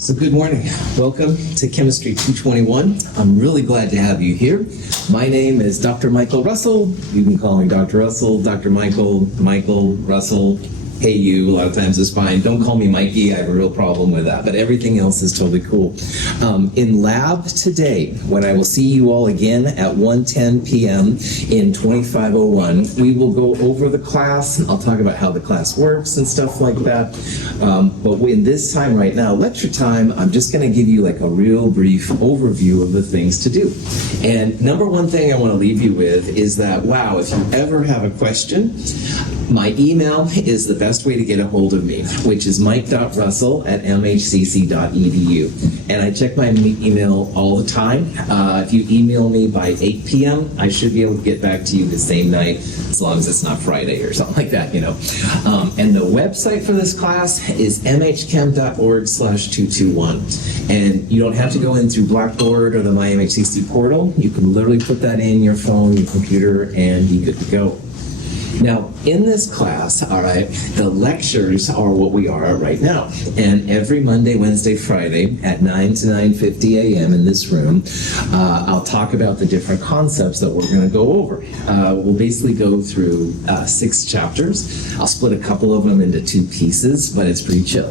So good morning. Welcome to Chemistry 221. I'm really glad to have you here. My name is Dr. Michael Russell. You can call me Dr. Russell, Dr. Michael, Russell. Hey you, a lot of times is fine. Don't call me Mikey. I have a real problem with that. But everything else is totally cool. In lab today, when I will see you all again at 1:10 p.m. in 2501, we will go over the class. I'll talk about how the class works and stuff like that. But in this time right now, lecture time, I'm just going to give you like a real brief overview of the things to do. And number one thing I want to leave you with is that, wow, if you ever have a question, my email is the best way to get a hold of me, which is mike.russell@mhcc.edu. And I check my email all the time. If you email me by 8 p.m., I should be able to get back to you the same night, as long as it's not Friday or something like that, you know. And the website for this class is mhchem.org/221. And you don't have to go in through Blackboard or the MyMHCC portal. You can literally put that in your phone, your computer, and be good to go. Now, in this class, all right, the lectures are what we are at right now. And every Monday, Wednesday, Friday at 9 to 9:50 a.m. in this room, I'll talk about the different concepts that we're going to go over. We'll basically go through 6 chapters. I'll split a couple of them into 2 pieces, but it's pretty chill.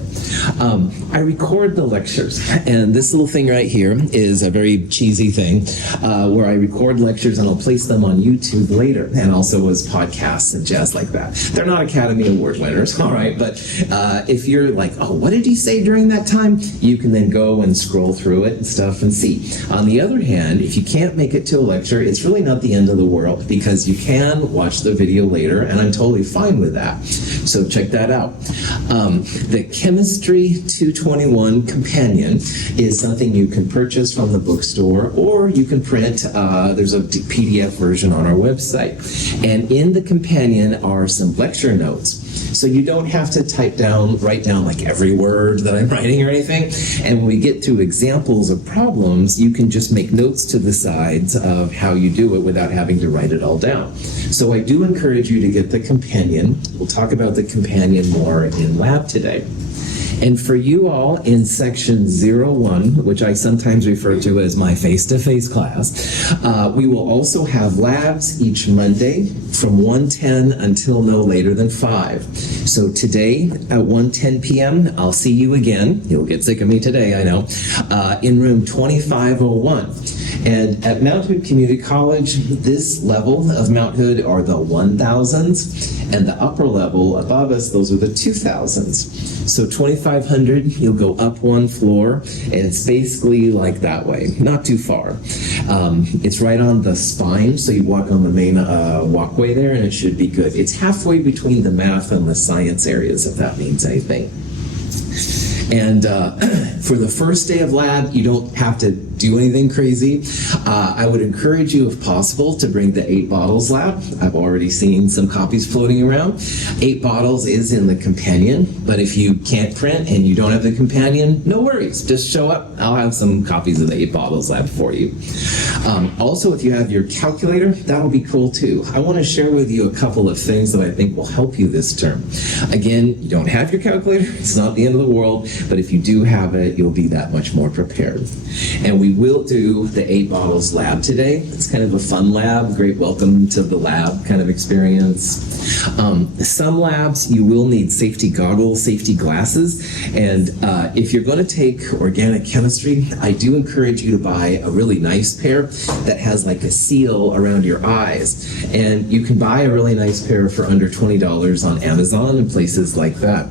I record the lectures, and this little thing right here is a very cheesy thing where I record lectures and I'll place them on YouTube later, and also as podcasts and jazz like that. They're not Academy Award winners, all right, but if you're like, oh, what did he say during that time? You can then go and scroll through it and stuff and see. On the other hand, if you can't make it to a lecture, it's really not the end of the world, because you can watch the video later, and I'm totally fine with that. So check that out. The Chemistry 221 Companion is something you can purchase from the bookstore, or you can print. There's a PDF version on our website. And in the companion are some lecture notes. So you don't have to write down like every word that I'm writing or anything. And when we get to examples of problems, you can just make notes to the sides of how you do it without having to write it all down. So I do encourage you to get the companion. We'll talk about the companion more in lab today. And for you all in section 01, which I sometimes refer to as my face-to-face class, we will also have labs each Monday from 1:10 until no later than 5. So today at 1:10 p.m., I'll see you again. You'll get sick of me today, I know, in room 2501. And at Mount Hood Community College, this level of Mount Hood are the 1000s, and the upper level above us, those are the 2000s. So 2500, you'll go up 1 floor, and it's basically like that way, not too far. It's right on the spine, so you walk on the main walkway there, and it should be good. It's halfway between the math and the science areas, if that means anything. And for the first day of lab, you don't have to do anything crazy. I would encourage you, if possible, to bring the 8 bottles lab. I've already seen some copies floating around. 8 bottles is in the companion, but if you can't print and you don't have the companion, no worries. Just show up. I'll have some copies of the 8 bottles lab for you. Also, if you have your calculator, that would be cool too. I want to share with you a couple of things that I think will help you this term. Again, you don't have your calculator. It's not the end of the world, but if you do have it, you'll be that much more prepared. And we will do the 8 bottles lab today. It's kind of a fun lab, great welcome to the lab kind of experience. Some labs you will need safety goggles, safety glasses, and if you're going to take organic chemistry, I do encourage you to buy a really nice pair that has like a seal around your eyes. And you can buy a really nice pair for under $20 on Amazon and places like that.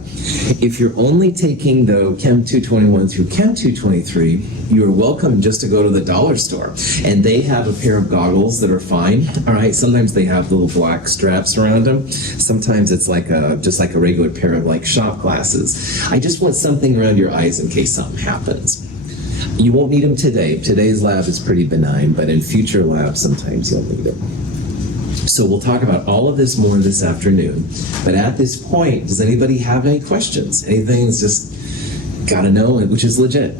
If you're only taking the Chem 221 through Chem 223, you're welcome just to go to the dollar store, and they have a pair of goggles that are fine. All right, sometimes they have little black straps around them. Sometimes it's like just like a regular pair of like shop glasses. I just want something around your eyes in case something happens. You won't need them today. Today's lab is pretty benign, but in future labs, sometimes you'll need them. So we'll talk about all of this more this afternoon. But at this point, does anybody have any questions? Anything that's just gotta know, which is legit?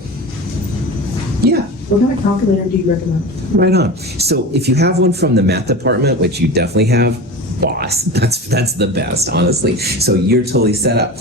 Yeah. What kind of calculator do you recommend? Right on. So if you have one from the math department, which you definitely have, boss. That's the best, honestly. So you're totally set up.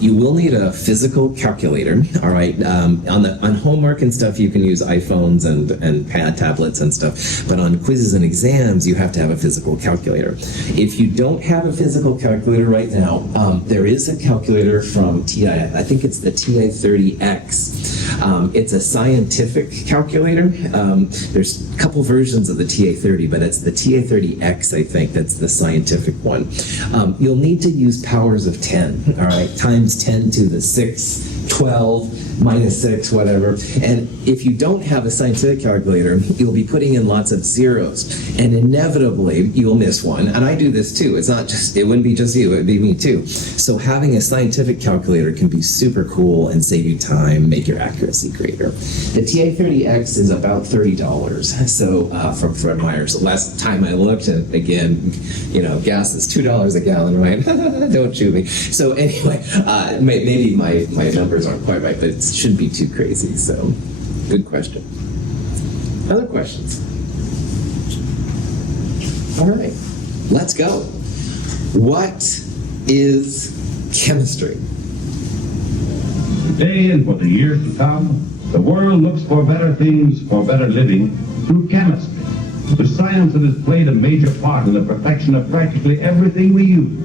You will need a physical calculator. All right. On homework and stuff, you can use iPhones and pad tablets and stuff. But on quizzes and exams, you have to have a physical calculator. If you don't have a physical calculator right now, there is a calculator from TI. I think it's the TI-30X. It's a scientific calculator. There's a couple versions of the TI-30, but it's the TI-30X, I think, that's the scientific one. You'll need to use powers of 10, all right, times 10 to the 6, 12, minus 6, whatever. And if you don't have a scientific calculator, you'll be putting in lots of zeros, and inevitably you'll miss one. And I do this too. It wouldn't be just you, it would be me too. So having a scientific calculator can be super cool and save you time, make your accuracy greater. The TI-30X is about $30. So from Fred Meyer's. The last time I looked, and again, gas is $2 a gallon, right? Don't shoot me. So anyway, maybe my numbers aren't quite right, but it shouldn't be too crazy. So good question. Other questions? All right, let's go. What is chemistry? Today and for the years to come, the world looks for better things, for better living, through chemistry. The science that has played a major part in the perfection of practically everything we use.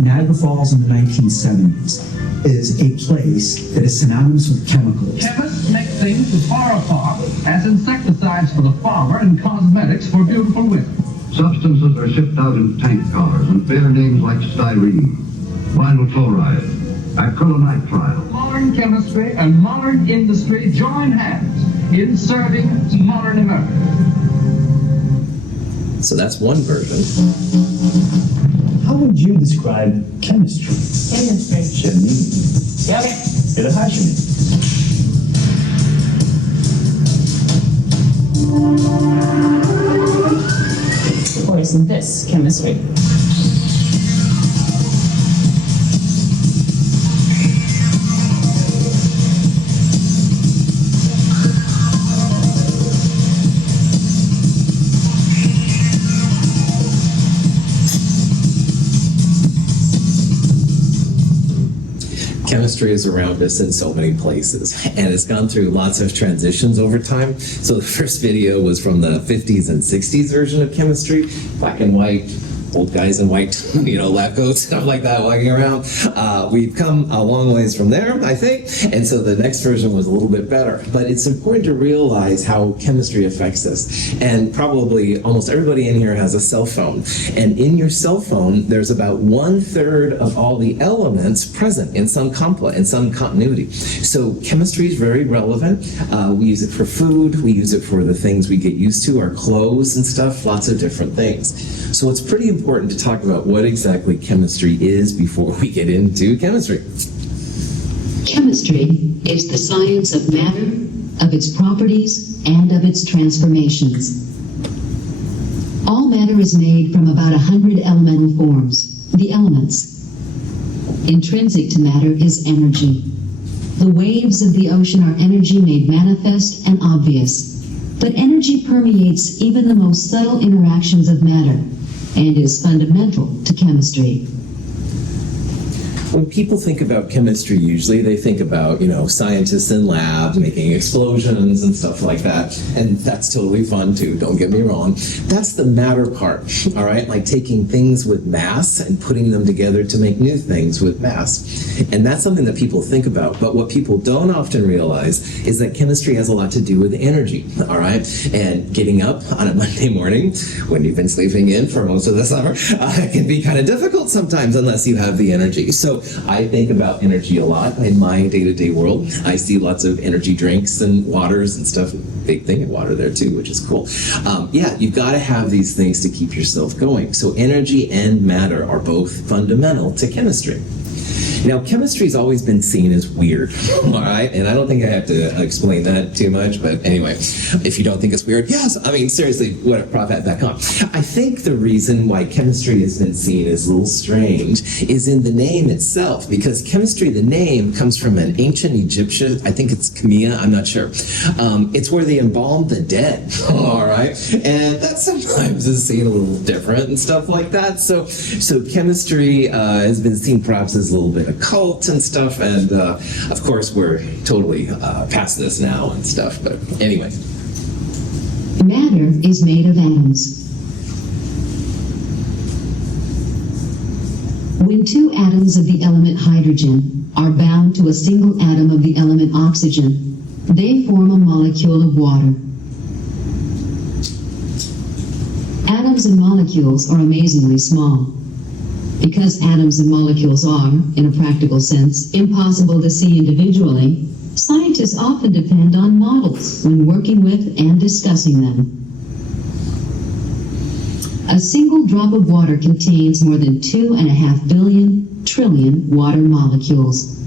Niagara Falls in the 1970s is a place that is synonymous with chemicals. Chemists make things as far apart as insecticides for the farmer and cosmetics for beautiful women. Substances are shipped out in tank cars and bear names like styrene, vinyl chloride, acrylonitrile. Modern chemistry and modern industry join hands in serving modern America. So that's one version. How would you describe chemistry? Chemistry. Eller här kemi. Or isn't this chemistry? Chemistry is around us in so many places, and it's gone through lots of transitions over time. So the first video was from the 50s and 60s version of chemistry, black and white, old guys in white, lab coats, stuff like that walking around. We've come a long ways from there, I think, and so the next version was a little bit better. But it's important to realize how chemistry affects us, and probably almost everybody in here has a cell phone, and in your cell phone, there's about 1/3 of all the elements present in some continuity. So chemistry is very relevant. We use it for food, we use it for the things we get used to, our clothes and stuff, lots of different things. So it's pretty important to talk about what exactly chemistry is before we get into chemistry. Chemistry is the science of matter, of its properties, and of its transformations. All matter is made from about 100 elemental forms, the elements. Intrinsic to matter is energy. The waves of the ocean are energy made manifest and obvious. But energy permeates even the most subtle interactions of matter and is fundamental to chemistry. When people think about chemistry, usually they think about, scientists in labs making explosions and stuff like that. And that's totally fun too, don't get me wrong. That's the matter part, all right? Like taking things with mass and putting them together to make new things with mass. And that's something that people think about. But what people don't often realize is that chemistry has a lot to do with energy, all right? And getting up on a Monday morning when you've been sleeping in for most of the summer can be kind of difficult sometimes unless you have the energy. So I think about energy a lot in my day-to-day world. I see lots of energy drinks and waters and stuff. Big thing of water there too, which is cool. You've got to have these things to keep yourself going. So energy and matter are both fundamental to chemistry. Now, chemistry's always been seen as weird, all right? And I don't think I have to explain that too much, but anyway, if you don't think it's weird, yes, I mean, seriously, what, prof@.com. I think the reason why chemistry has been seen as a little strange is in the name itself, because chemistry, the name, comes from an ancient Egyptian, I think it's Khmer, I'm not sure. It's where they embalmed the dead, all right? And that sometimes is seen a little different and stuff like that. So chemistry has been seen perhaps as a little bit occult and stuff, and of course we're totally past this now and stuff, but anyway. Matter is made of atoms. When two atoms of the element hydrogen are bound to a single atom of the element oxygen, they form a molecule of water. Atoms and molecules are amazingly small. Because atoms and molecules are, in a practical sense, impossible to see individually, scientists often depend on models when working with and discussing them. A single drop of water contains more than 2.5 billion trillion water molecules.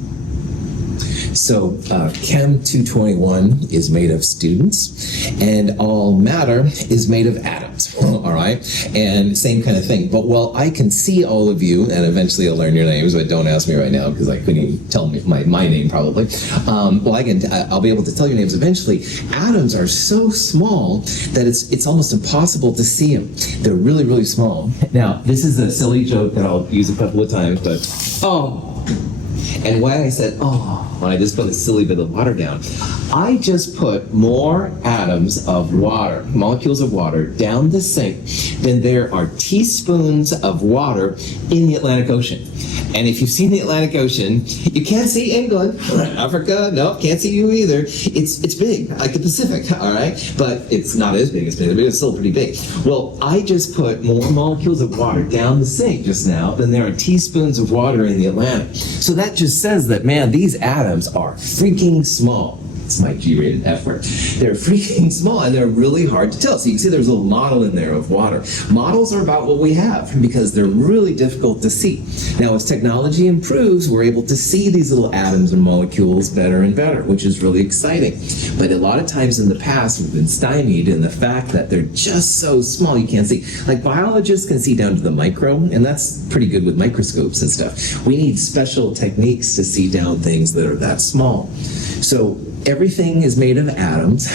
So Chem 221 is made of students, and all matter is made of atoms, all right? And same kind of thing. But while I can see all of you, and eventually I'll learn your names, but don't ask me right now because I couldn't even tell me my name probably. I'll be able to tell your names eventually. Atoms are so small that it's almost impossible to see them. They're really, really small. Now, this is a silly joke that I'll use a couple of times, but and why I said, when I just put a silly bit of water down, I just put more atoms of water, molecules of water, down the sink than there are teaspoons of water in the Atlantic Ocean. And if you've seen the Atlantic Ocean, you can't see England, Africa, no, can't see you either. It's big, like the Pacific, all right? But it's not as big as Pacific, but it's still pretty big. Well, I just put more molecules of water down the sink just now than there are teaspoons of water in the Atlantic. So that just says that, man, these atoms are freaking small. It's my G-rated F word. They're freaking small and they're really hard to tell. So you can see there's a little model in there of water. Models are about what we have because they're really difficult to see. Now, as technology improves, we're able to see these little atoms and molecules better and better, which is really exciting. But a lot of times in the past, we've been stymied in the fact that they're just so small you can't see. Like biologists can see down to the micro, and that's pretty good with microscopes and stuff. We need special techniques to see down things that are that small. So everything is made of atoms.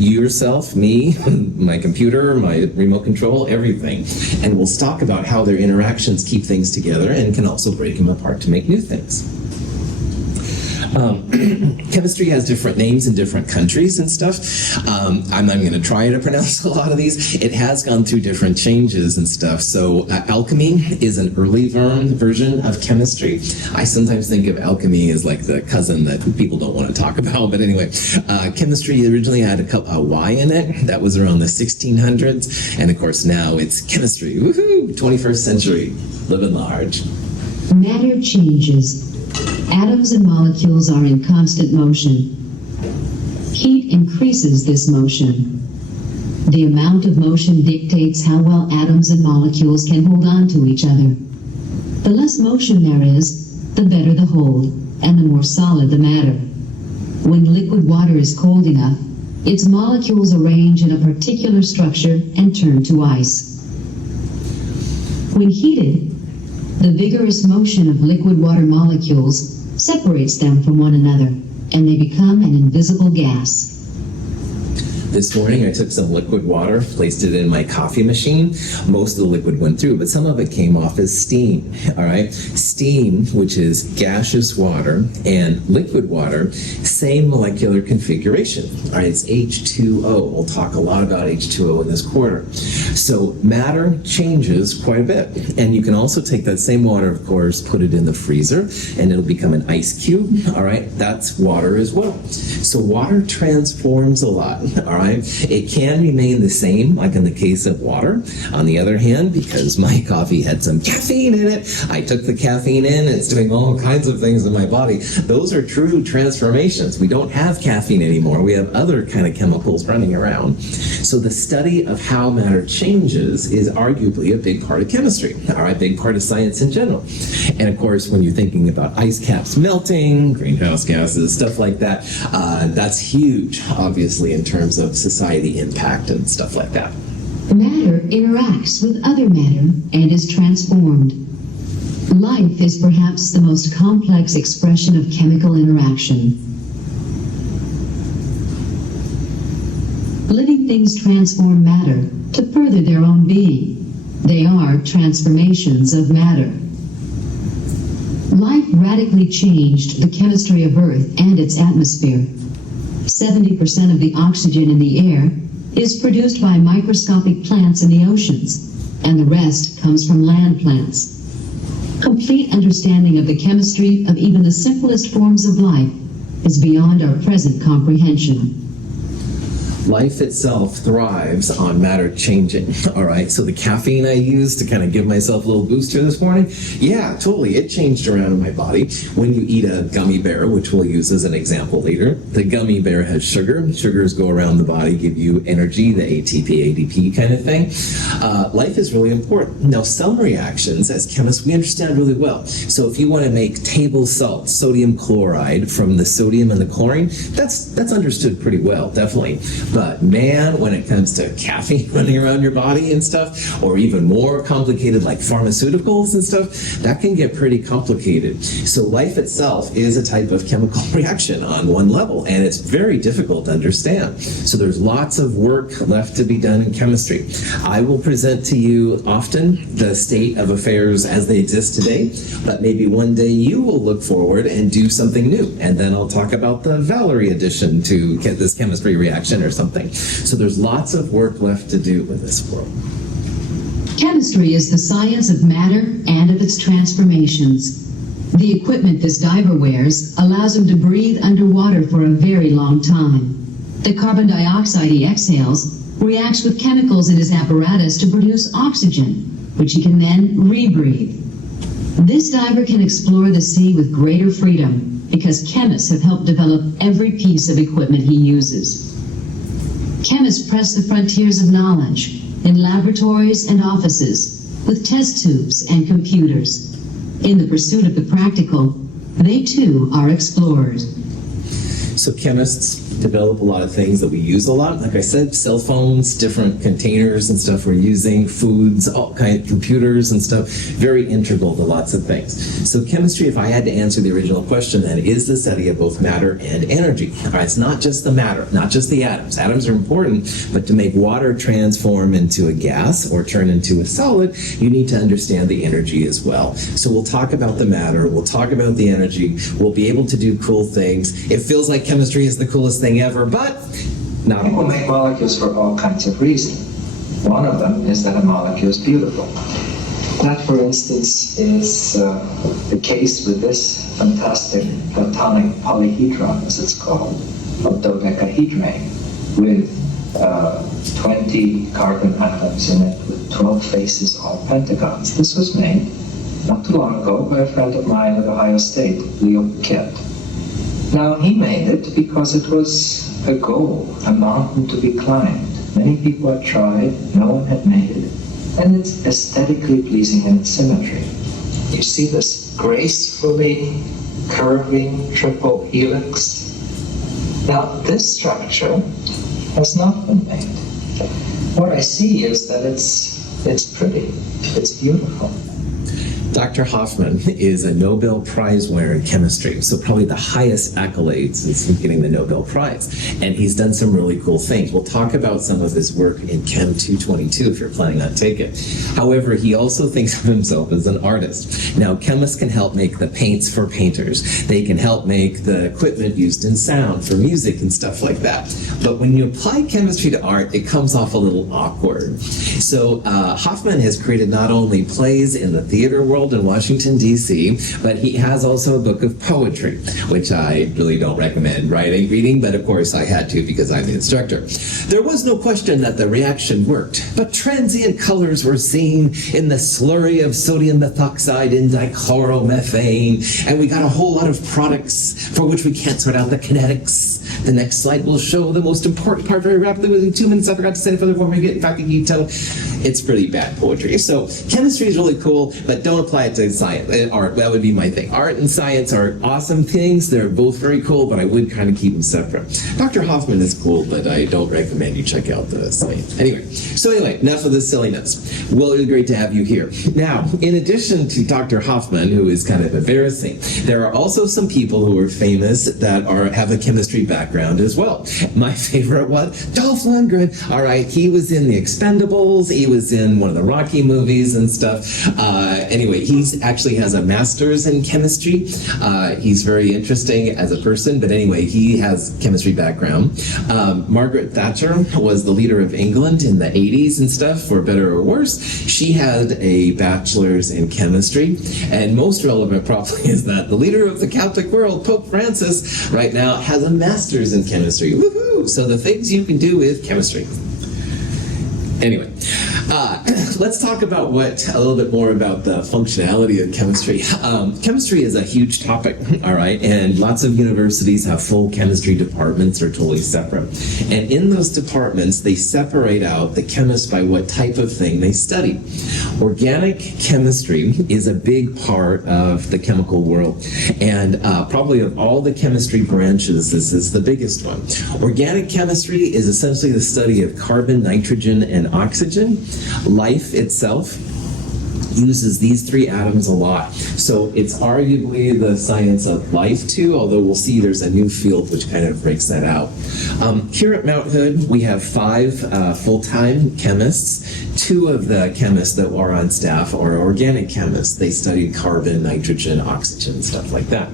You yourself, me, my computer, my remote control, everything. And we'll talk about how their interactions keep things together and can also break them apart to make new things. Chemistry has different names in different countries and stuff. I'm not going to try to pronounce a lot of these. It has gone through different changes and stuff. So alchemy is an early version of chemistry. I sometimes think of alchemy as like the cousin that people don't want to talk about. But anyway, chemistry originally had a Y in it. That was around the 1600s. And of course now it's chemistry. Woohoo! 21st century. Living large. Matter changes. Atoms and molecules are in constant motion. Heat increases this motion. The amount of motion dictates how well atoms and molecules can hold on to each other. The less motion there is, the better the hold, and the more solid the matter. When liquid water is cold enough, its molecules arrange in a particular structure and turn to ice. When heated, the vigorous motion of liquid water molecules separates them from one another, and they become an invisible gas. This morning I took some liquid water, placed it in my coffee machine. Most of the liquid went through, but some of it came off as steam, all right? Steam, which is gaseous water, and liquid water, same molecular configuration, all right? It's H2O. We'll talk a lot about H2O in this quarter. So matter changes quite a bit, and you can also take that same water, of course, put it in the freezer, and it'll become an ice cube, all right? That's water as well. So water transforms a lot, all right? right? It can remain the same, like in the case of water. On the other hand, because my coffee had some caffeine in it, I took the caffeine in, it's doing all kinds of things in my body. Those are true transformations. We don't have caffeine anymore. We have other kind of chemicals running around. So the study of how matter changes is arguably a big part of chemistry, all right, big part of science in general. And of course, when you're thinking about ice caps melting, greenhouse gases, stuff like that, that's huge, obviously, in terms of society impact and stuff like that. Matter interacts with other matter and is transformed. Life is perhaps the most complex expression of chemical interaction. Living things transform matter to further their own being. They are transformations of matter. Life radically changed the chemistry of Earth and its atmosphere. 70% of the oxygen in the air is produced by microscopic plants in the oceans, and the rest comes from land plants. Complete understanding of the chemistry of even the simplest forms of life is beyond our present comprehension. Life itself thrives on matter changing, all right? So the caffeine I used to kind of give myself a little boost here this morning, yeah, totally, it changed around in my body. When you eat a gummy bear, which we'll use as an example later, the gummy bear has sugar. Sugars go around the body, give you energy, the ATP, ADP kind of thing. Life is really important. Now, some reactions, as chemists, we understand really well. So if you want to make table salt, sodium chloride, from the sodium and the chlorine, that's understood pretty well, definitely. But man, when it comes to caffeine running around your body and stuff, or even more complicated like pharmaceuticals and stuff, that can get pretty complicated. So life itself is a type of chemical reaction on one level, and it's very difficult to understand. So there's lots of work left to be done in chemistry. I will present to you often the state of affairs as they exist today, but maybe one day you will look forward and do something new, and then I'll talk about the Valerie addition to get this chemistry reaction or something. So there's lots of work left to do in this world. Chemistry is the science of matter and of its transformations. The equipment this diver wears allows him to breathe underwater for a very long time. The carbon dioxide he exhales reacts with chemicals in his apparatus to produce oxygen, which he can then rebreathe. This diver can explore the sea with greater freedom because chemists have helped develop every piece of equipment he uses. Chemists press the frontiers of knowledge in laboratories and offices with test tubes and computers. In the pursuit of the practical, they too are explorers. So chemists develop a lot of things that we use a lot. Like I said, cell phones, different containers and stuff we're using, foods, all kind of computers and stuff, very integral to lots of things. So chemistry, if I had to answer the original question, then is the study of both matter and energy. All right, it's not just the matter, not just the atoms. Atoms are important, but to make water transform into a gas or turn into a solid, you need to understand the energy as well. So we'll talk about the matter, we'll talk about the energy, we'll be able to do cool things. It feels like chemistry is the coolest thing ever, but not People all. make molecules for all kinds of reasons. One of them is that a molecule is beautiful. That, for instance, is the case with this fantastic platonic polyhedron, as it's called, of dodecahedrane, with 20 carbon atoms in it, with 12 faces, all pentagons. This was made not too long ago by a friend of mine at Ohio State, Leo Kitt. Now, he made it because it was a goal, a mountain to be climbed. Many people had tried, no one had made it, and it's aesthetically pleasing in its symmetry. You see this gracefully curving triple helix? Now, this structure has not been made. What I see is that it's pretty, it's beautiful. Dr. Hoffman is a Nobel Prize winner in chemistry, so probably the highest accolades is getting the Nobel Prize. And he's done some really cool things. We'll talk about some of his work in Chem 222 if you're planning on taking it. However, he also thinks of himself as an artist. Now, chemists can help make the paints for painters. They can help make the equipment used in sound for music and stuff like that. But when you apply chemistry to art, it comes off a little awkward. So Hoffman has created not only plays in the theater world, World in Washington, D.C., but he has also a book of poetry, which I really don't recommend reading, but of course I had to because I'm the instructor. There was no question that the reaction worked, but transient colors were seen in the slurry of sodium methoxide and dichloromethane, and we got a whole lot of products for which we can't sort out the kinetics. The next slide will show the most important part very rapidly within 2 minutes. I forgot to say it for the form we get. In fact, you tell it's pretty bad poetry. So chemistry is really cool, but don't apply it to science. Art, that would be my thing. Art and science are awesome things. They're both very cool, but I would kind of keep them separate. Dr. Hoffman is cool, but I don't recommend you check out the science. Anyway, enough of this silliness. Well, it was great to have you here. Now, in addition to Dr. Hoffman, who is kind of embarrassing, there are also some people who are famous that have a chemistry background as well. My favorite one, Dolph Lundgren. All right, he was in The Expendables. He was in one of the Rocky movies and stuff. Anyway, he actually has a master's in chemistry. He's very interesting as a person, but anyway, he has chemistry background. Margaret Thatcher was the leader of England in the 80s and stuff, for better or worse. She had a bachelor's in chemistry, and most relevant probably is that the leader of the Catholic world, Pope Francis, right now has a master's in chemistry. Woohoo! So the things you can do with chemistry. Anyway, let's talk about a little bit more about the functionality of chemistry. Chemistry is a huge topic, all right, and lots of universities have full chemistry departments or totally separate. And in those departments, they separate out the chemists by what type of thing they study. Organic chemistry is a big part of the chemical world, and probably of all the chemistry branches, this is the biggest one. Organic chemistry is essentially the study of carbon, nitrogen, and oxygen. Life itself uses these three atoms a lot. So it's arguably the science of life too, although we'll see there's a new field which kind of breaks that out. Here at Mount Hood, we have 5 full-time chemists. 2 of the chemists that are on staff are organic chemists. They study carbon, nitrogen, oxygen, stuff like that.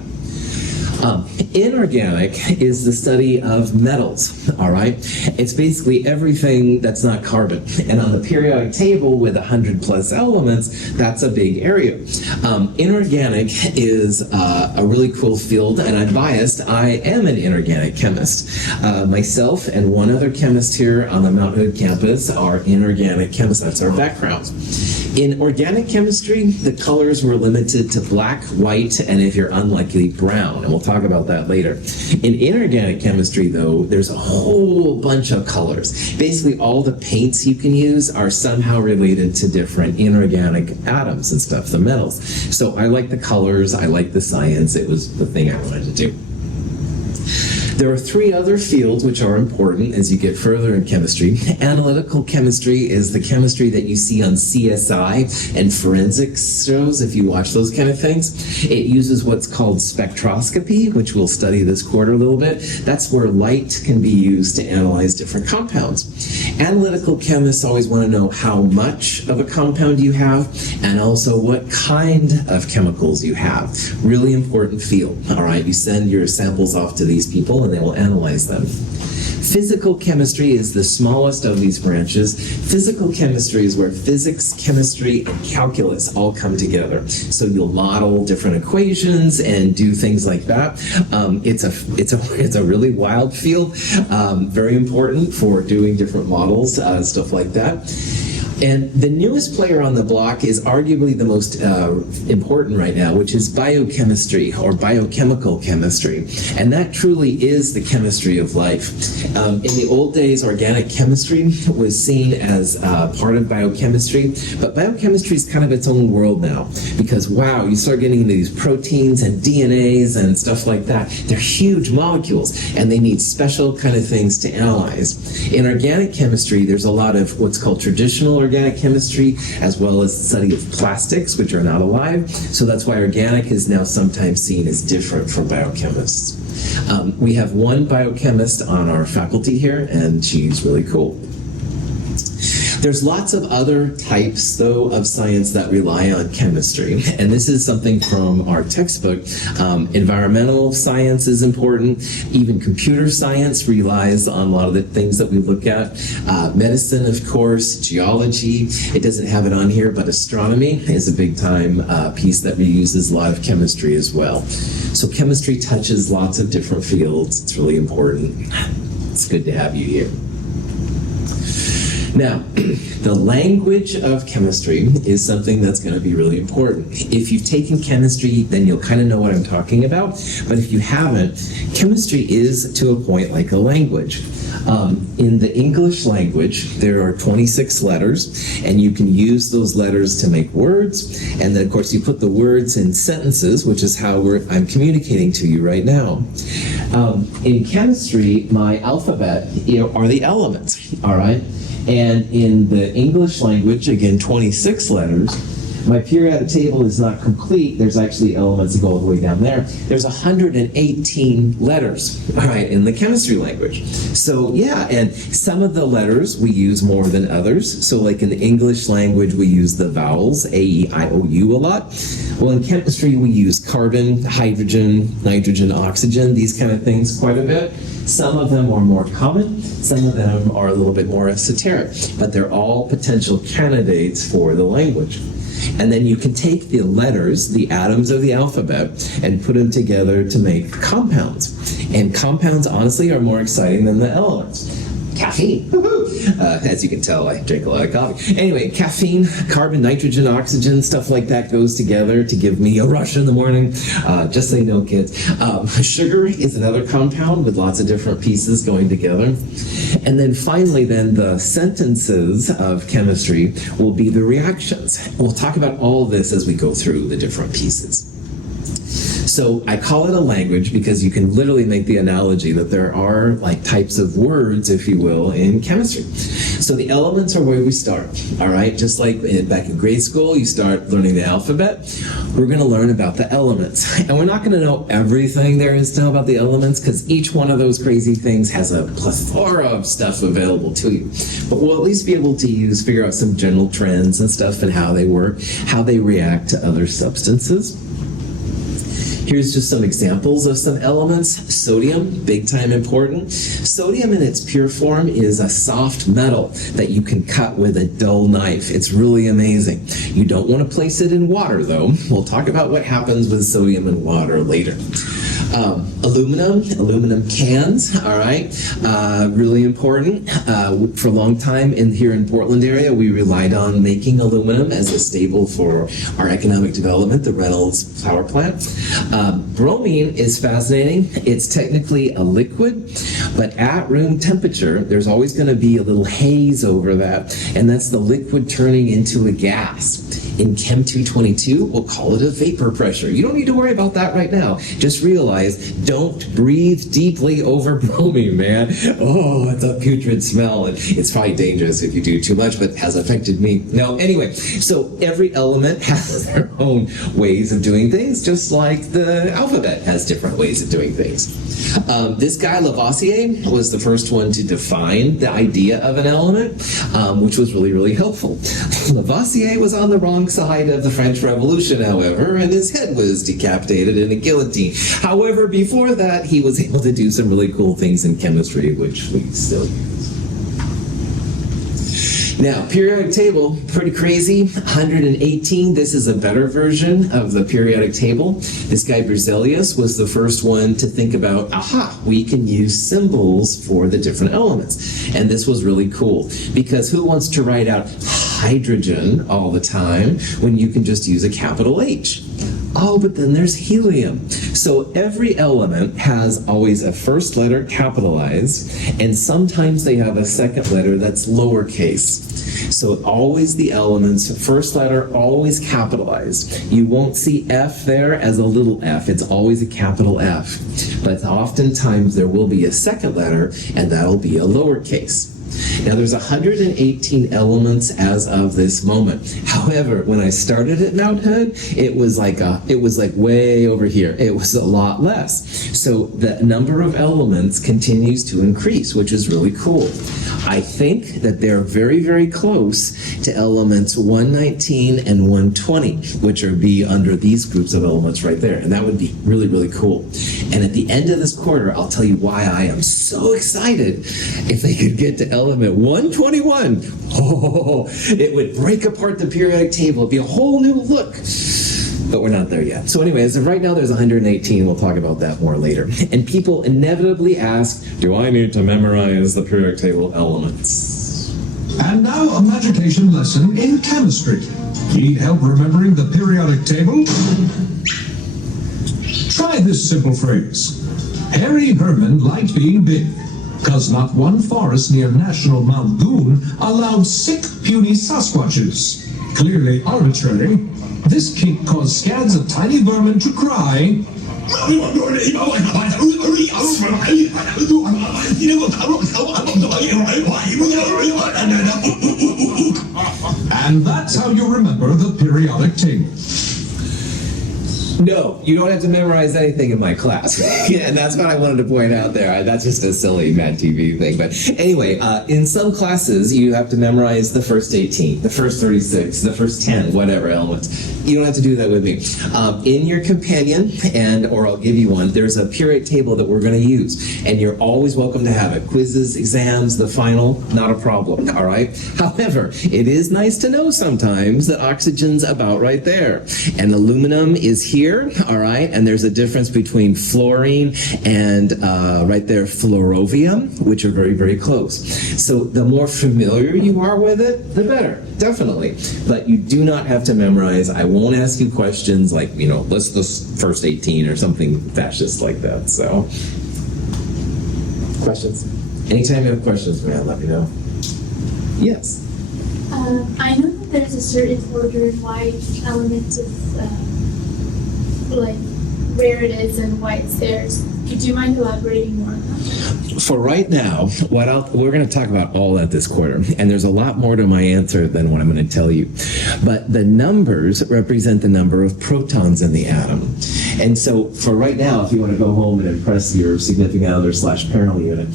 Inorganic is the study of metals, all right? It's basically everything that's not carbon. And on the periodic table with 100 plus elements, that's a big area. Inorganic is a really cool field, and I'm biased. I am an inorganic chemist. Myself and one other chemist here on the Mount Hood campus are inorganic chemists. That's our background. In organic chemistry, the colors were limited to black, white, and if you're unlucky, brown. And we'll talk about that later. In inorganic chemistry, though, there's a whole bunch of colors. Basically, all the paints you can use are somehow related to different inorganic atoms and stuff, the metals. So I like the colors, I like the science. It was the thing I wanted to do. There are 3 other fields which are important as you get further in chemistry. Analytical chemistry is the chemistry that you see on CSI and forensics shows, if you watch those kind of things. It uses what's called spectroscopy, which we'll study this quarter a little bit. That's where light can be used to analyze different compounds. Analytical chemists always want to know how much of a compound you have and also what kind of chemicals you have. Really important field, all right? You send your samples off to these people and they will analyze them. Physical chemistry is the smallest of these branches. Physical chemistry is where physics, chemistry, and calculus all come together. So you'll model different equations and do things like that. It's a really wild field, very important for doing different models, stuff like that. And the newest player on the block is arguably the most important right now, which is biochemistry or biochemical chemistry. And that truly is the chemistry of life. In the old days, organic chemistry was seen as part of biochemistry, but biochemistry is kind of its own world now because, wow, you start getting into these proteins and DNAs and stuff like that. They're huge molecules, and they need special kind of things to analyze. In organic chemistry, there's a lot of what's called traditional organic chemistry, as well as the study of plastics, which are not alive. So that's why organic is now sometimes seen as different from biochemists. We have one biochemist on our faculty here, and she's really cool. There's lots of other types, though, of science that rely on chemistry, and this is something from our textbook. Environmental science is important. Even computer science relies on a lot of the things that we look at. Medicine, of course, geology. It doesn't have it on here, but astronomy is a big-time piece that reuses a lot of chemistry as well. So chemistry touches lots of different fields. It's really important. It's good to have you here. Now, the language of chemistry is something that's going to be really important. If you've taken chemistry, then you'll kind of know what I'm talking about. But if you haven't, chemistry is, to a point, like a language. In the English language, there are 26 letters, and you can use those letters to make words. And then, of course, you put the words in sentences, which is how I'm communicating to you right now. In chemistry, my alphabet are the elements, all right? And in the English language, again, 26 letters, my periodic table is not complete. There's actually elements that go all the way down there. There's 118 letters, all right, in the chemistry language. So, yeah, and some of the letters we use more than others. So, like in the English language, we use the vowels, A, E, I, O, U a lot. Well, in chemistry, we use carbon, hydrogen, nitrogen, oxygen, these kind of things quite a bit. Some of them are more common. Some of them are a little bit more esoteric. But they're all potential candidates for the language. And then you can take the letters, the atoms of the alphabet, and put them together to make compounds. And compounds, honestly, are more exciting than the elements. Caffeine. As you can tell, I drink a lot of coffee. Anyway, caffeine, carbon, nitrogen, oxygen, stuff like that goes together to give me a rush in the morning. Just so you know, kids. Sugar is another compound with lots of different pieces going together. And then finally, then the sentences of chemistry will be the reactions. We'll talk about all of this as we go through the different pieces. So I call it a language because you can literally make the analogy that there are like types of words, if you will, in chemistry. So the elements are where we start, all right? Just like back in grade school, you start learning the alphabet. We're going to learn about the elements. And we're not going to know everything there is to know about the elements because each one of those crazy things has a plethora of stuff available to you. But we'll at least be able to figure out some general trends and stuff and how they work, how they react to other substances. Here's just some examples of some elements. Sodium, big time important. Sodium in its pure form is a soft metal that you can cut with a dull knife. It's really amazing. You don't want to place it in water, though. We'll talk about what happens with sodium in water later. Aluminum cans, all right, really important. For a long time here in Portland area, we relied on making aluminum as a staple for our economic development, the Reynolds power plant. Bromine is fascinating. It's technically a liquid, but at room temperature, there's always going to be a little haze over that, and that's the liquid turning into a gas. In Chem 222, we'll call it a vapor pressure. You don't need to worry about that right now. Just realize, don't breathe deeply over bromine, man. Oh, it's a putrid smell, and it's probably dangerous if you do too much, but has affected me. No, anyway, so every element has their own ways of doing things, just like the alphabet has different ways of doing things. This guy, Lavoisier, was the first one to define the idea of an element, which was really, really helpful. Lavoisier was on the wrong side of the French Revolution, however, and his head was decapitated in a guillotine. However, before that, he was able to do some really cool things in chemistry, which we still use. Now, periodic table, pretty crazy, 118. This is a better version of the periodic table. This guy, Berzelius, was the first one to think about, we can use symbols for the different elements. And this was really cool, because who wants to write out hydrogen all the time when you can just use a capital H? Oh, but then there's helium. So every element has always a first letter capitalized, and sometimes they have a second letter that's lowercase. So always the elements, first letter always capitalized. You won't see F there as a little f. It's always a capital F. But oftentimes there will be a second letter, and that'll be a lowercase. Now there's 118 elements as of this moment. However, when I started at Mount Hood, it was like way over here. It was a lot less. So the number of elements continues to increase, which is really cool. I think that they're very, very close to elements 119 and 120, which are be under these groups of elements right there. And that would be really, really cool. And at the end of this quarter, I'll tell you why I am so excited if they could get to element 121. Oh, it would break apart the periodic table. It'd be a whole new look. But we're not there yet. So anyway, as of right now, there's 118. We'll talk about that more later. And people inevitably ask, do I need to memorize the periodic table elements? And now a magication lesson in chemistry. Need help remembering the periodic table? Try this simple phrase. Harry Herman liked being big, because not one forest near National Mount Goon allowed sick, puny Sasquatches. Clearly arbitrary, this kink caused scads of tiny vermin to cry. And that's how you remember the periodic table. No, you don't have to memorize anything in my class. Yeah, and that's what I wanted to point out there. That's just a silly Mad TV thing. But anyway, in some classes, you have to memorize the first 18, the first 36, the first 10, whatever elements. You don't have to do that with me. In your companion, or I'll give you one, there's a periodic table that we're going to use. And you're always welcome to have it. Quizzes, exams, the final, not a problem. All right? However, it is nice to know sometimes that oxygen's about right there. And aluminum is here. All right, and there's a difference between fluorine and right there fluorovium, which are very, very close. So the more familiar you are with it, the better, definitely. But you do not have to memorize. I won't ask you questions like, list the first 18 or something fascist like that. So, questions? Anytime you have questions, man, let me know. Yes. I know that there's a certain order in why elements of like where it is and why it's there. Would you mind elaborating more on that? For right now, we're going to talk about all that this quarter, and there's a lot more to my answer than what I'm going to tell you. But the numbers represent the number of protons in the atom. And so for right now, if you want to go home and impress your significant other / parental unit,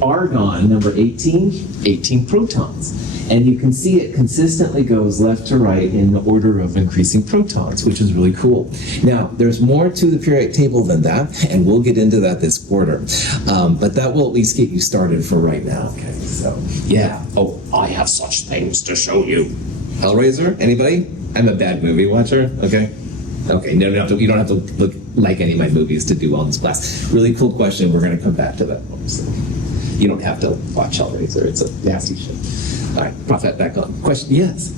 argon, number 18 protons. And you can see it consistently goes left to right in the order of increasing protons, which is really cool. Now, there's more to the periodic table than that, and we'll get into that this quarter. But that will at least get you started for right now. Okay, so, yeah. Oh, I have such things to show you. Hellraiser? Anybody? I'm a bad movie watcher, okay? Okay, you don't have to look like any of my movies to do all this class. Really cool question. We're going to come back to that one. So you don't have to watch Hellraiser. It's a nasty shit. All right, Prophet, back on. Question? Yes.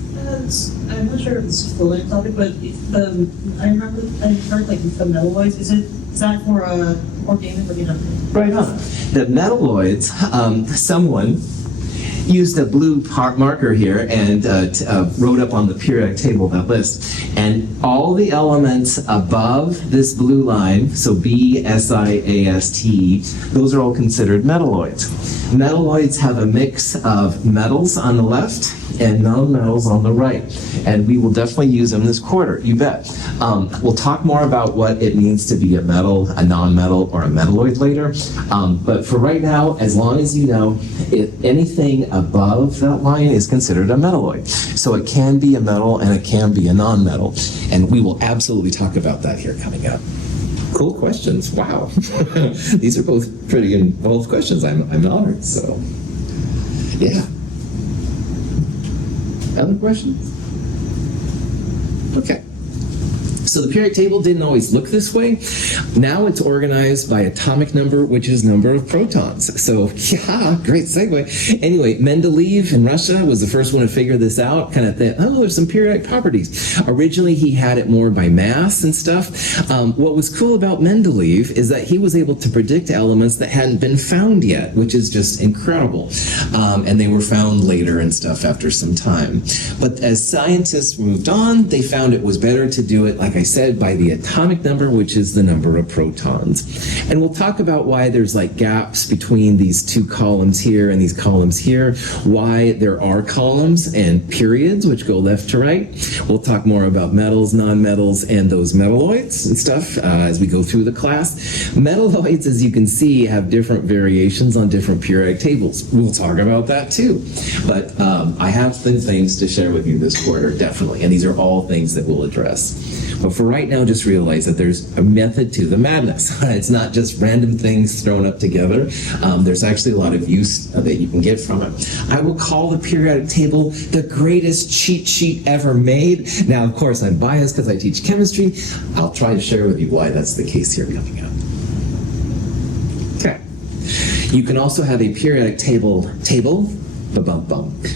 I'm not sure if it's a related topic, but I remember I heard like the metalloids. Is that for organic or inorganic? Right on. The metalloids. Someone used a blue marker here and wrote up on the periodic table that list. And all the elements above this blue line, so B, S, I, A, S, T, those are all considered metalloids. Metalloids have a mix of metals on the left and non-metals on the right. And we will definitely use them this quarter, you bet. We'll talk more about what it means to be a metal, a non-metal, or a metalloid later. But for right now, as long as you know, if anything above that line is considered a metalloid. So it can be a metal and it can be a non-metal. And we will absolutely talk about that here coming up. Cool questions. Wow. These are both pretty involved questions. I'm honored. So, yeah. Other questions? Okay. So the periodic table didn't always look this way. Now it's organized by atomic number, which is number of protons. So, yeah, great segue. Anyway, Mendeleev in Russia was the first one to figure this out, kind of think, there's some periodic properties. Originally, he had it more by mass and stuff. What was cool about Mendeleev is that he was able to predict elements that hadn't been found yet, which is just incredible. And they were found later and stuff after some time. But as scientists moved on, they found it was better to do it, like I said, by the atomic number, which is the number of protons. And we'll talk about why there's like gaps between these two columns here and these columns here, why there are columns and periods which go left to right. We'll talk more about metals, nonmetals, and those metalloids and stuff as we go through the class. Metalloids, as you can see, have different variations on different periodic tables. We'll talk about that too. But I have some things to share with you this quarter, definitely, and these are all things that we'll address. But for right now, just realize that there's a method to the madness. It's not just random things thrown up together. There's actually a lot of use that you can get from it. I will call the periodic table the greatest cheat sheet ever made. Now, of course, I'm biased because I teach chemistry. I'll try to share with you why that's the case here coming up. Okay. You can also have a periodic table.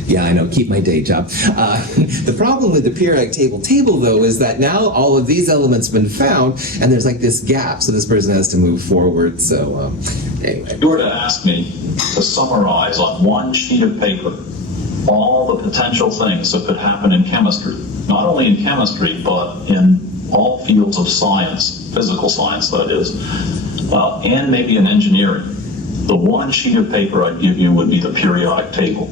Yeah, I know, keep my day job. The problem with the periodic table though is that now all of these elements have been found and there's like this gap, so this person has to move forward. So anyway. If you were to ask me to summarize on one sheet of paper all the potential things that could happen in chemistry, not only in chemistry, but in all fields of science, physical science that is, and maybe in engineering, the one sheet of paper I'd give you would be the periodic table.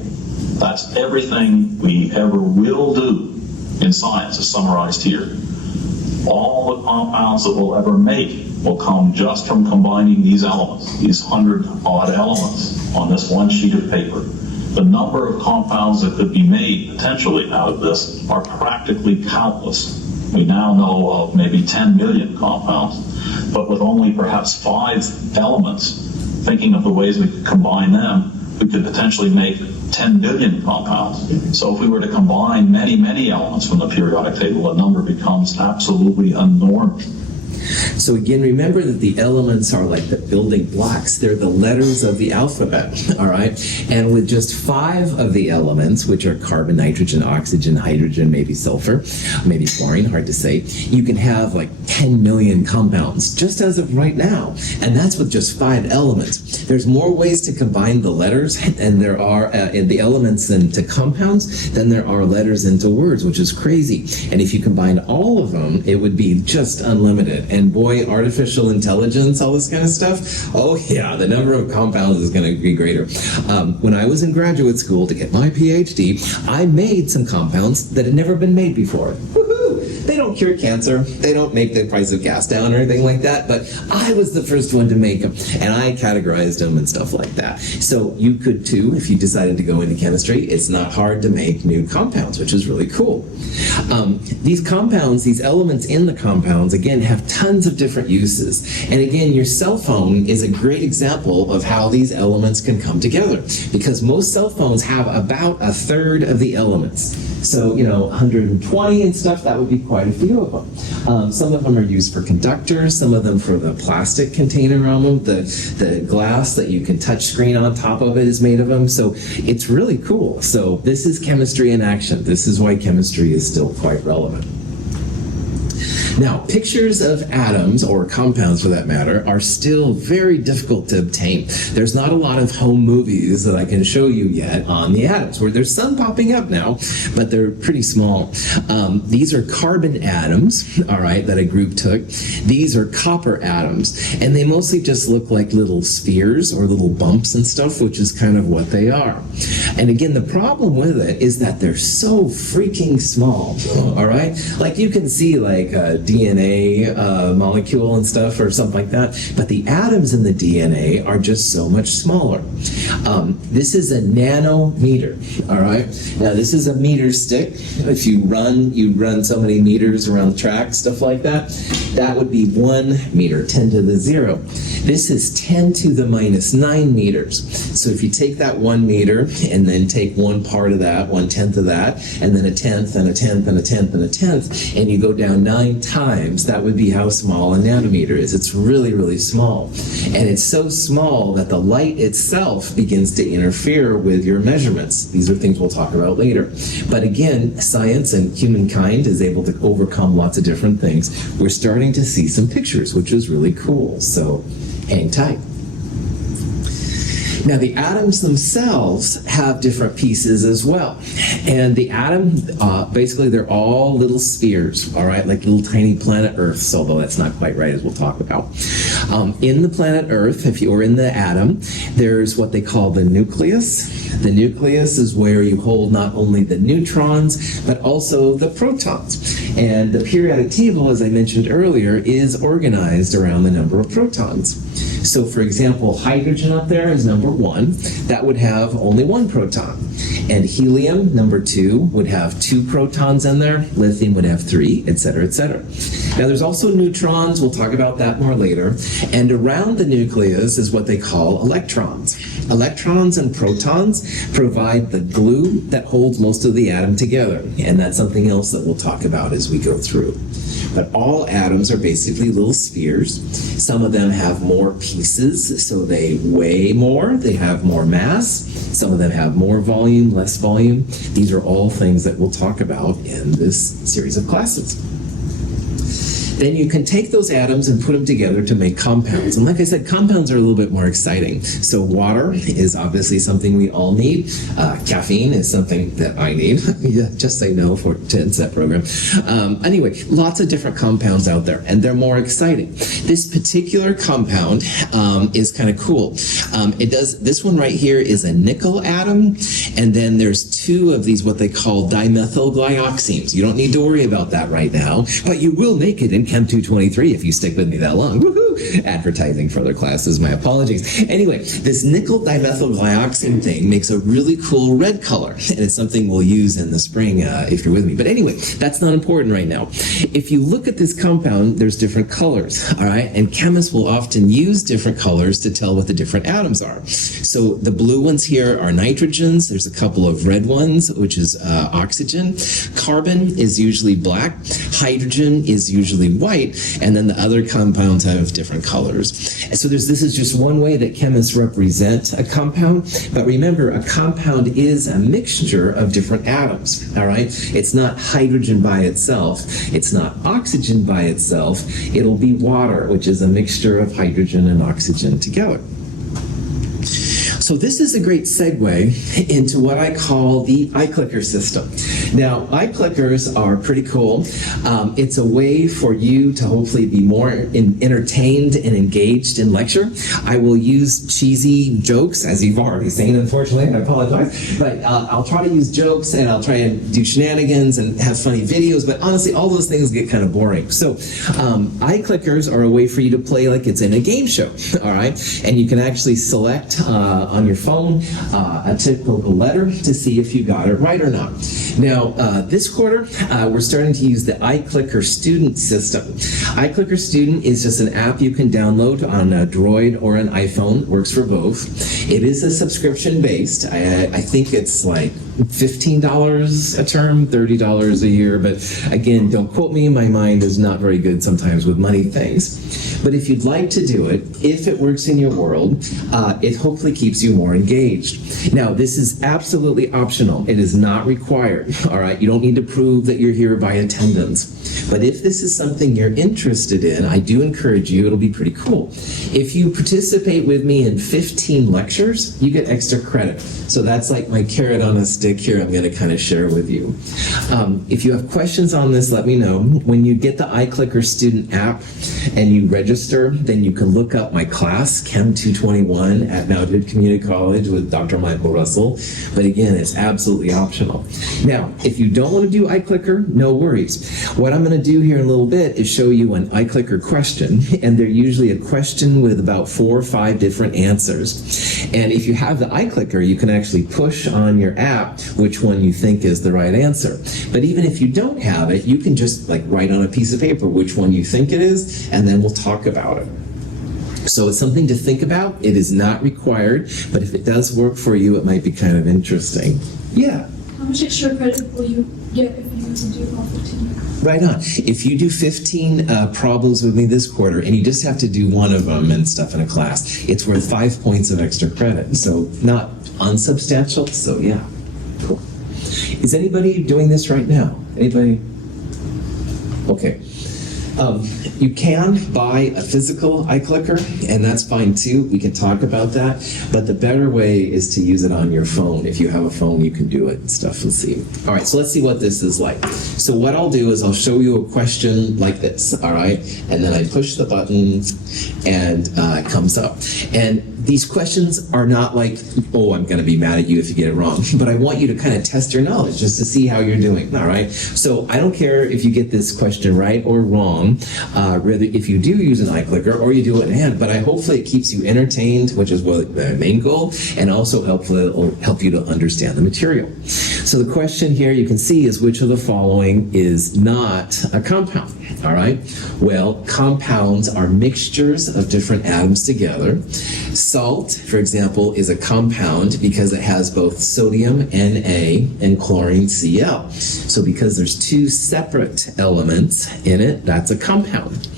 That's everything we ever will do in science is summarized here. All the compounds that we'll ever make will come just from combining these elements, these 100-odd elements on this one sheet of paper. The number of compounds that could be made potentially out of this are practically countless. We now know of maybe 10 million compounds, but with only perhaps 5 elements, thinking of the ways we could combine them, we could potentially make 10 billion compounds. So if we were to combine many, many elements from the periodic table, the number becomes absolutely enormous. So again, remember that the elements are like the building blocks. They're the letters of the alphabet, all right? And with just 5 of the elements, which are carbon, nitrogen, oxygen, hydrogen, maybe sulfur, maybe fluorine, hard to say, you can have like 10 million compounds, just as of right now. And that's with just 5 elements. There's more ways to combine the letters, and there are in the elements into compounds than there are letters into words, which is crazy. And if you combine all of them, it would be just unlimited. And boy, artificial intelligence, all this kind of stuff, oh yeah, the number of compounds is going to be greater. When I was in graduate school to get my PhD, I made some compounds that had never been made before. Woohoo! They don't cure cancer, they don't make the price of gas down or anything like that, but I was the first one to make them, and I categorized them and stuff like that. So you could too, if you decided to go into chemistry. It's not hard to make new compounds, which is really cool. These compounds, these elements in the compounds, again, have tons of different uses. And again, your cell phone is a great example of how these elements can come together, because most cell phones have about 1/3 of the elements. So, 120 and stuff, that would be quite a few of them. Some of them are used for conductors, some of them for the plastic container on them, the glass that you can touch screen on top of it is made of them. So it's really cool. So this is chemistry in action. This is why chemistry is still quite relevant. Now, pictures of atoms, or compounds for that matter, are still very difficult to obtain. There's not a lot of home movies that I can show you yet on the atoms, where there's some popping up now, but they're pretty small. These are carbon atoms, all right, that a group took. These are copper atoms, and they mostly just look like little spheres or little bumps and stuff, which is kind of what they are. And again, the problem with it is that they're so freaking small, all right? Like you can see like DNA molecule and stuff or something like that, but the atoms in the DNA are just so much smaller. This is a nanometer, all right? Now this is a meter stick. If you run so many meters around the track, stuff like that, that would be 1 meter, 10 to the 0. This is 10 to the -9 meters. So if you take that 1 meter and then take one part of that, 1/10 of that, and then a tenth and a tenth and a tenth and a tenth, and you go down 9 times, that would be how small a nanometer is. It's really, really small. And it's so small that the light itself begins to interfere with your measurements. These are things we'll talk about later. But again, science and humankind is able to overcome lots of different things. We're starting to see some pictures, which is really cool. So hang tight. Now, the atoms themselves have different pieces as well. And the atom, basically, they're all little spheres, all right, like little tiny planet Earths, although that's not quite right, as we'll talk about. In the planet Earth, or in the atom, there's what they call the nucleus. The nucleus is where you hold not only the neutrons, but also the protons. And the periodic table, as I mentioned earlier, is organized around the number of protons. So, for example, hydrogen up there is number 1. That would have only 1 proton. And helium, number 2, would have 2 protons in there. Lithium would have 3, etc., etc. Now, there's also neutrons. We'll talk about that more later. And around the nucleus is what they call electrons. Electrons and protons provide the glue that holds most of the atom together. And that's something else that we'll talk about as we go through. But all atoms are basically little spheres. Some of them have more pieces, so they weigh more, they have more mass. Some of them have more volume, less volume. These are all things that we'll talk about in this series of classes. Then you can take those atoms and put them together to make compounds. And like I said, compounds are a little bit more exciting. So water is obviously something we all need. Caffeine is something that I need. Just say no to that program. Anyway, lots of different compounds out there, and they're more exciting. This particular compound is kind of cool. This one right here is a nickel atom, and then there's 2 of these what they call dimethylglyoxenes. You don't need to worry about that right now, but you will make it in Chem 223 if you stick with me that long. Woohoo! Advertising for other classes, my apologies. Anyway, this nickel dimethylglyoxine thing makes a really cool red color, and it's something we'll use in the spring if you're with me. But anyway, that's not important right now. If you look at this compound, there's different colors, all right? And chemists will often use different colors to tell what the different atoms are. So the blue ones here are nitrogens. There's a couple of red ones, which is oxygen. Carbon is usually black. Hydrogen is usually white, and then the other compounds have different colors. And so this is just one way that chemists represent a compound, but remember, a compound is a mixture of different atoms, all right? It's not hydrogen by itself. It's not oxygen by itself. It'll be water, which is a mixture of hydrogen and oxygen together. So this is a great segue into what I call the iClicker system. Now, iClickers are pretty cool. It's a way for you to hopefully be more entertained and engaged in lecture. I will use cheesy jokes, as you've already seen, unfortunately, I apologize. But I'll try to use jokes, and I'll try and do shenanigans and have funny videos, but honestly, all those things get kind of boring. So iClickers are a way for you to play like it's in a game show, all right? And you can actually select on your phone a typical letter to see if you got it right or not. Now, this quarter, we're starting to use the iClicker Student system. iClicker Student is just an app you can download on a Droid or an iPhone. Works for both. It is a subscription-based. I think it's like $15 a term, $30 a year, but again, don't quote me. My mind is not very good sometimes with money things. But if you'd like to do it, if it works in your world, it hopefully keeps you more engaged. Now, this is absolutely optional. It is not required, all right? You don't need to prove that you're here by attendance. But if this is something you're interested in, I do encourage you. It'll be pretty cool. If you participate with me in 15 lectures, you get extra credit. So that's like my carrot on a stick here I'm going to kind of share with you. If you have questions on this, let me know. When you get the iClicker Student app and you register, then you can look up my class, Chem 221, at Mount Hood Community College with Dr. Michael Russell. But again, it's absolutely optional. Now, if you don't want to do iClicker, no worries. What I'm going to do here in a little bit is show you an iClicker question, and they're usually a question with about 4 or 5 different answers. And if you have the iClicker, you can actually push on your app which one you think is the right answer. But even if you don't have it, you can just like write on a piece of paper which one you think it is, and then we'll talk about it. So it's something to think about. It is not required, but if it does work for you, it might be kind of interesting. Yeah. How much extra credit will you get if you want to do all 15? Right on. If you do 15 problems with me this quarter, and you just have to do one of them and stuff in a class, it's worth 5 points of extra credit. So not unsubstantial. So yeah, cool. Is anybody doing this right now? Anybody? Okay. You can buy a physical iClicker, and that's fine too. We can talk about that. But the better way is to use it on your phone. If you have a phone, you can do it and stuff and see. All right, so let's see what this is like. So what I'll do is I'll show you a question like this, all right? And then I push the button and it comes up. And these questions are not like, oh, I'm going to be mad at you if you get it wrong, but I want you to kind of test your knowledge just to see how you're doing, all right? So I don't care if you get this question right or wrong, whether if you do use an iClicker or you do it in hand, but hopefully it keeps you entertained, which is what the main goal, and also hopefully it will help you to understand the material. So the question here you can see is which of the following is not a compound, all right? Well, compounds are mixtures of different atoms together. Salt, for example, is a compound because it has both sodium, Na, and chlorine, Cl. So because there's two separate elements in it, that's a compound.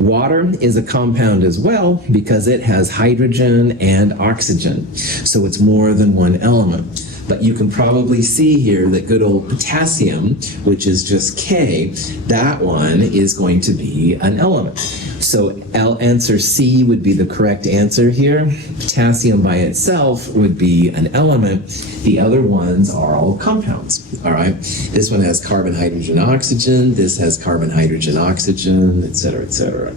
Water is a compound as well because it has hydrogen and oxygen. So it's more than one element. But you can probably see here that good old potassium, which is just K, that one is going to be an element. So answer C would be the correct answer here. Potassium by itself would be an element. The other ones are all compounds, all right? This one has carbon, hydrogen, oxygen. This has carbon, hydrogen, oxygen, et cetera, et cetera.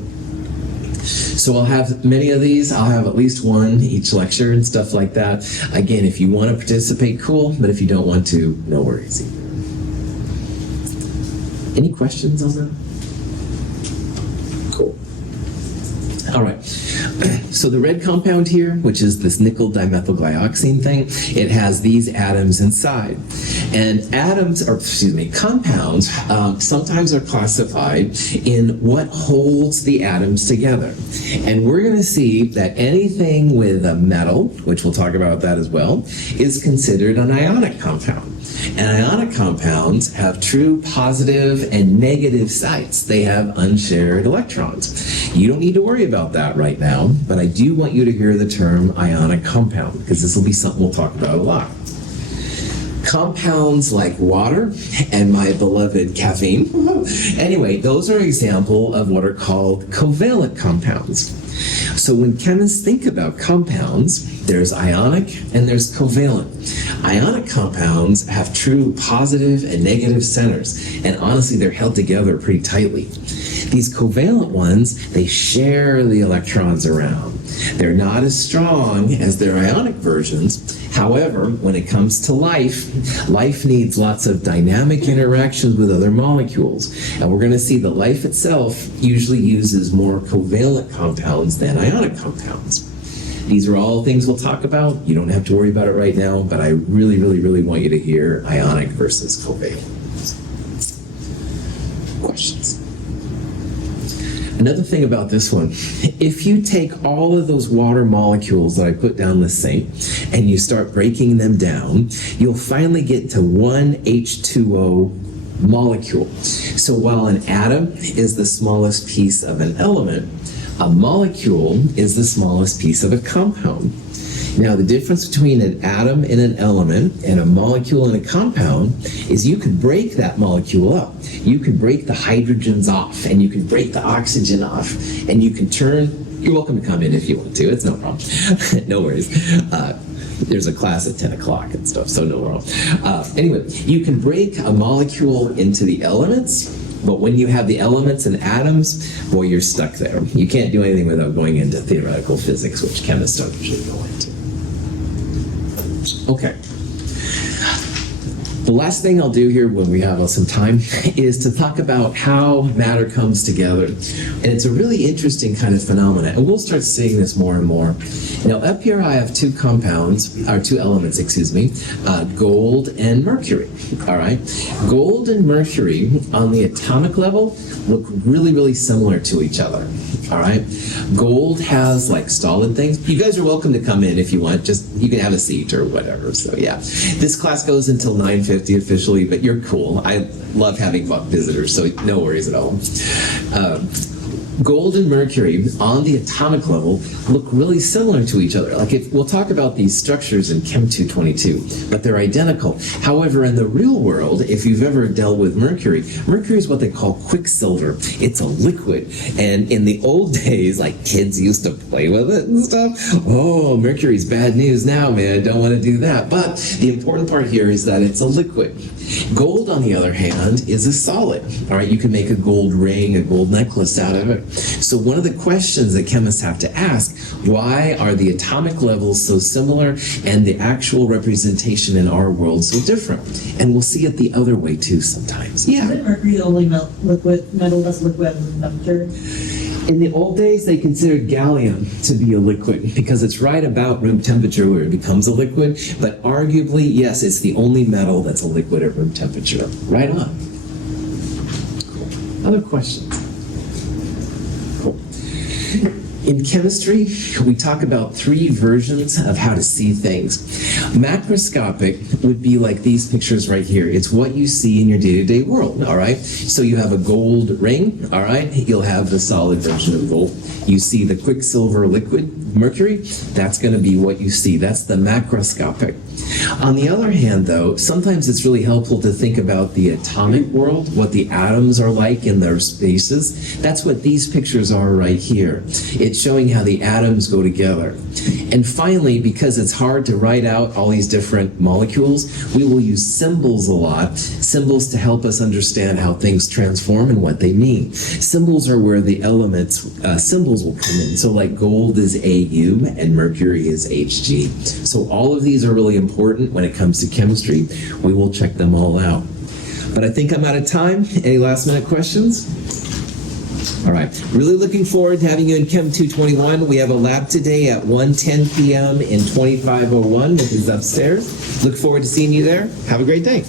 So I'll have many of these. I'll have at least one each lecture and stuff like that. Again, if you want to participate, cool. But if you don't want to, no worries. Any questions on that? Cool. All right. So the red compound here, which is this nickel dimethylglyoxine thing, it has these atoms inside. And compounds sometimes are classified in what holds the atoms together. And we're going to see that anything with a metal, which we'll talk about that as well, is considered an ionic compound. And ionic compounds have true positive and negative sites. They have unshared electrons. You don't need to worry about that right now, but I do want you to hear the term ionic compound, because this will be something we'll talk about a lot. Compounds like water and my beloved caffeine. Anyway, those are an example of what are called covalent compounds. So when chemists think about compounds, there's ionic and there's covalent. Ionic compounds have true positive and negative centers, and honestly, they're held together pretty tightly. These covalent ones, they share the electrons around. They're not as strong as their ionic versions. However, when it comes to life needs lots of dynamic interactions with other molecules. And we're going to see that life itself usually uses more covalent compounds than ionic compounds. These are all things we'll talk about. You don't have to worry about it right now, but I really, really, really want you to hear ionic versus covalent. Questions? Another thing about this one, if you take all of those water molecules that I put down the sink and you start breaking them down, you'll finally get to one H2O molecule. So while an atom is the smallest piece of an element, a molecule is the smallest piece of a compound. Now, the difference between an atom and an element and a molecule and a compound is you could break that molecule up. You could break the hydrogens off, and you could break the oxygen off, and you can turn. You're welcome to come in if you want to. It's no problem. No worries. There's a class at 10 o'clock and stuff, so no problem. Anyway, you can break a molecule into the elements, but when you have the elements and atoms, boy, you're stuck there. You can't do anything without going into theoretical physics, which chemists don't usually go into. Okay. The last thing I'll do here when we have some time is to talk about how matter comes together. And it's a really interesting kind of phenomenon. And we'll start seeing this more and more. Now, up here I have two elements, gold and mercury. All right. Gold and mercury on the atomic level look really, really similar to each other. All right. Gold has like solid things. You guys are welcome to come in if you want. Just you can have a seat or whatever. So yeah, this class goes until 9:50 officially, but you're cool. I love having visitors, so no worries at all. gold and mercury on the atomic level look really similar to each other. Like we'll talk about these structures in Chem 222, but they're identical. However, in the real world, if you've ever dealt with mercury, mercury is what they call quicksilver. It's a liquid. And in the old days, like kids used to play with it and stuff. Oh, mercury's bad news now, man. Don't want to do that. But the important part here is that it's a liquid. Gold, on the other hand, is a solid. All right, you can make a gold ring, a gold necklace out of it. So one of the questions that chemists have to ask, why are the atomic levels so similar and the actual representation in our world so different? And we'll see it the other way too sometimes. Yeah. Isn't mercury the only metal that's liquid at room temperature? In the old days, they considered gallium to be a liquid because it's right about room temperature where it becomes a liquid. But arguably, yes, it's the only metal that's a liquid at room temperature. Right on. Cool. Other questions? Cool. In chemistry, we talk about 3 versions of how to see things. Macroscopic would be like these pictures right here. It's what you see in your day-to-day world, all right? So you have a gold ring, all right? You'll have the solid version of gold. You see the quicksilver liquid, mercury, that's going to be what you see. That's the macroscopic. On the other hand, though, sometimes it's really helpful to think about the atomic world, what the atoms are like in their spaces. That's what these pictures are right here. It's showing how the atoms go together. And finally, because it's hard to write out all these different molecules, we will use symbols a lot, symbols to help us understand how things transform and what they mean. Symbols are where the elements, symbols will come in. So like gold is AU and mercury is HG. So all of these are really important when it comes to chemistry. We will check them all out. But I think I'm out of time. Any last minute questions? All right. Really looking forward to having you in Chem 221. We have a lab today at 1:10 p.m. in 2501, which is upstairs. Look forward to seeing you there. Have a great day.